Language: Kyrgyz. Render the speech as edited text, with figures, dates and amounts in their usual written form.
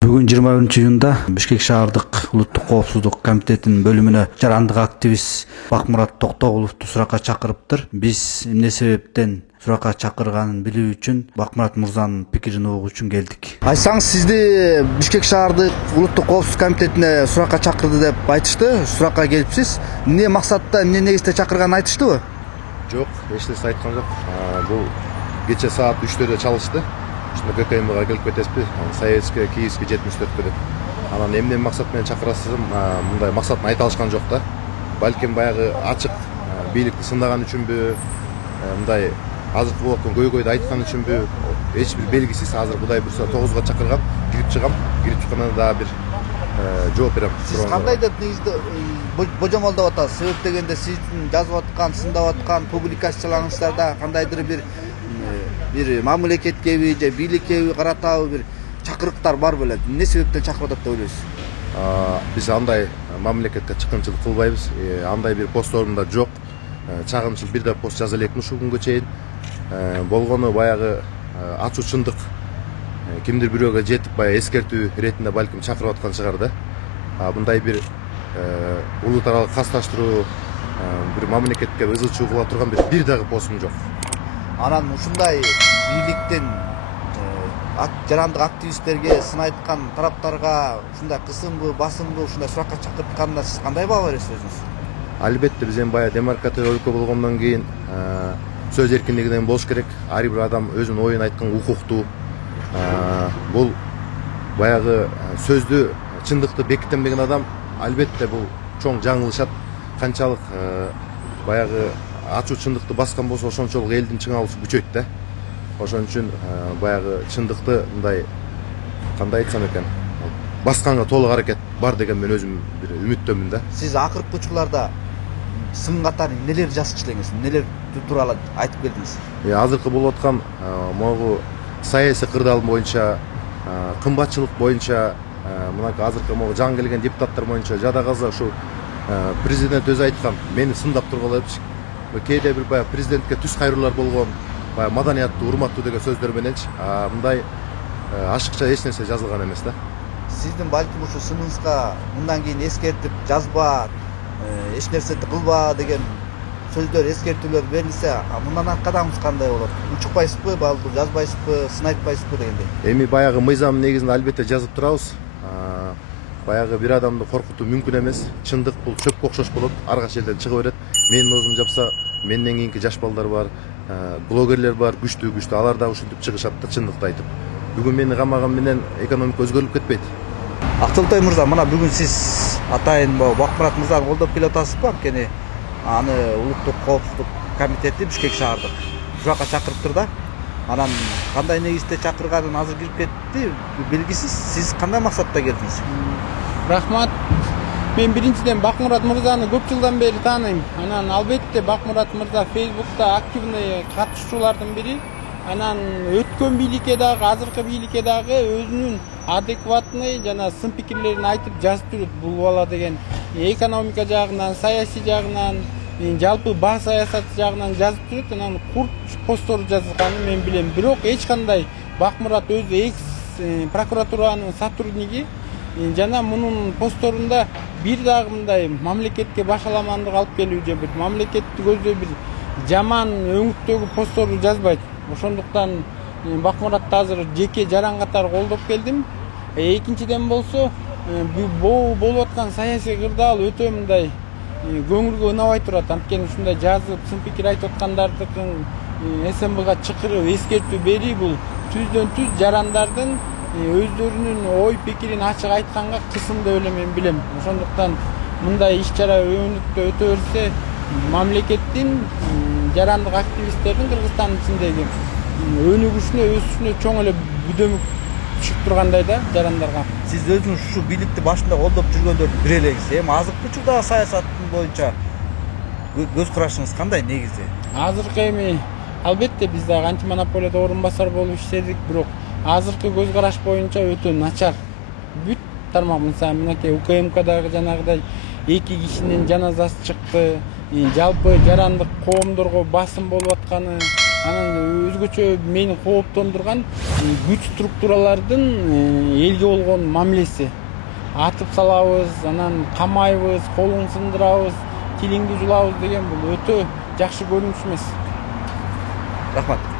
Бүгүн 21-июнда Бишкек шаардык улуттук коопсуздук комитетинин бөлүмүнө жарандык активист Бакмурат Токтогуловду суракка чакырыптыр. Биз эмне себептен суракка чакырганын билүү үчүн Бакмурат мырзанын пикирин угуу үчүн келдик. Айтсаңыз, сизди Бишкек шаардык улуттук коопсуздук комитетине суракка чакырды деп айтышты. Суракка келипсиз. Эмне максатта, эмне негизде чакырганын айтыштыбы? Жок, эч нерсе айткан жок. Бул кече саат 3-тө чалышты. Ушунда ГКМга келип кетесизби? Советский, Киевский 74-кө деп. Анан эмне максат менен чакырасыз? Мындай максатын айта алышкан жок да. Балким баягы ачык бийликти сындаган үчүнбү, мындай азыркы болуп аткан көйгөйдү айткан үчүнбү, эч бир белгисиз азыр Кудай буйрса 9га чакыргам, кирип чыгам. Кирип чыкканда дагы бир жооп берем. Сиз кандай деп негизде божомолдоп атасыз? Себеп дегенде сиздин жазып аткан, сындап аткан публикацияларыңыздарда кандайдыр бир мамлекеткеби же бийликкеби каратабы бир чакырыктар бар беле? Эмне себептен чакырып атат деп ойлойсуз? Биз андай мамлекетке чыккынчылык кылбайбыз. Андай бир постторумда жок. Чагымчыл бир да пост жаза элекмин ушул күнгө чейин. Болгону баягы ачуу чындык кимдир бирөөгө жетип баягы эскертүү иретинде балким чакырып аткан чыгар да. Мындай бир улут аралык касташтыруу, бир мамлекетке ызылчуу кыла турган бир дагы постум жок. Анан ушундай бийликтен жарандык активисттерге сын айткан тараптарга ушундай кысымбы, басымбы, ушундай суракка чакыртканына сиз кандай баа бересиз өзүңүз? Албетте биз эми баягы демократиялык өлкө болгондон кийин сөз эркиндигинен болуш керек. Ар бир адам өзүнүн оюн айтканга укуктуу. Бул баягы сөздү, чындыкты бекитембеген адам албетте бул чоң жаңылышат. Канчалык баягы ачуу чындыкты баскан болсо ошончолук элдин чыңалышы күчөйт да. Ошон үчүн баягы чындыкты мындай кандай айтсам экен, басканга толук аракет бар деген мен өзүм бир үмүттөмүн да. Сиз акыркы учурларда сын катары нелер жазчу элеңиз, нелер тууралуу айтып келдиңиз? Азыркы болуп аткан могу саясий кырдаал боюнча, кымбатчылык боюнча, мынакей азыркы могу жаңы келген депутаттар боюнча жада каза ушул президент өзү айткан, мени сындап тургула депчи. Кээде бир баягы президентке түз кайруулар болгон, баягы маданияттуу, урматтуу деген сөздөр мененчи, мындай ашыкча эч нерсе жазылган эмес да. Сиздин балким ушу сыныңызга мындан кийин эскертип жазба, эч нерсени кылба деген сөздөр, эскертүүлөр берилсе, мындан аркы кадамыңыз кандай болот? Учукпайсызбы, балким жазбайсызбы, сын айтпайсызбы дегендей? Эми баягы мыйзам негизинде албетте жазып турабыз. Баягы бир адамды коркутуу мүмкүн эмес. Чындык бул чөпкө окшош болот, ар кайсы жерден чыга берет. Менин оозум жапса, менден кийинки жаш балдар бар, блогерлер бар, күчтүү, алар да ушинтип чыгышат да чындыкты айтып. Бүгүн мени камаган менен экономика өзгөрүлүп кетпейт. Актылтай мырза, мына бүгүн сиз атайын Бакмурат мырзаны колдоп келип атасызбы? Анткени аны улуттук коопсуздук комитети Бишкек шаардык суракка чакырыптыр да. Анан кандай негизде чакырганын азыр кирип кетти, белгисиз. Сиз кандай максатта келдиңиз? Рахмат. Мен биринчиден Бакмурат мырзаны көп жылдан бери тааныйм. Анан албетте Бакмурат мырза Facebook'та активный катышуучулардын бири. Анан өткөн бийликке дагы, азыркы бийликке дагы өзүнүн адекватный жана сын пикирлерин айтып жазып жүрөт. Бул бала деген экономика жагынан, саясий жагынан, жалпы баа саясаты жагынан жазып жүрөт. Анан курч посттор жазганын мен билем. Бирок эч кандай Бакмурат өзү экс прокуратуранын сотрудниги жана мунун постторунда бир дагы мындай мамлекетке башаламандык алып келүү же бир мамлекетти көздөй бир жаман өңүттөгү постторду жазбайт. Ошондуктан Бакмуратты азыр жеке жаран катары колдоп келдим. Экинчиден болсо болуп аткан саясий кырдаал өтө мындай көңүлгө унабай турат. Анткени ушундай жазып, сын пикир айтып аткандардыкын СМБга чакырып, эскертүү берүү бул түздөн түз жарандардын өздөрүнүн ой пикирин ачык айтканга кысым деп эле мен билем. Ошондуктан мындай иш-чара өнүктө өтө берсе, мамлекеттин жарандык активисттердин Кыргызстандын ичиндеги өнүгүшүнө, өсүшүнө чоң эле бүдөмүк түшүп тургандай да жарандарга. Сиз өзүңүз ушу бийликти башында колдоп жүргөндөрдүн бири элеңиз. Эми азыркы учурда саясаттын боюнча көз карашыңыз кандай негизде? Азыркы эми албетте биз дагы антимонополияда орун басар болуп иштедик, бирок азыркы көз караш боюнча өтө начар. Бүт тармак мынакей УКМКдагы жанагыдай 2 кишинин жаназасы чыкты. Жалпы жарандык коомдорго басым болуп атканы, анан өзгөчө мени кооптондурган күч структуралардын элге болгон мамилеси. Атып салабыз, анан камайбыз, колуң сындырабыз, тилиңди жулабыз деген бул өтө жакшы көрүнүш эмес. Рахмат.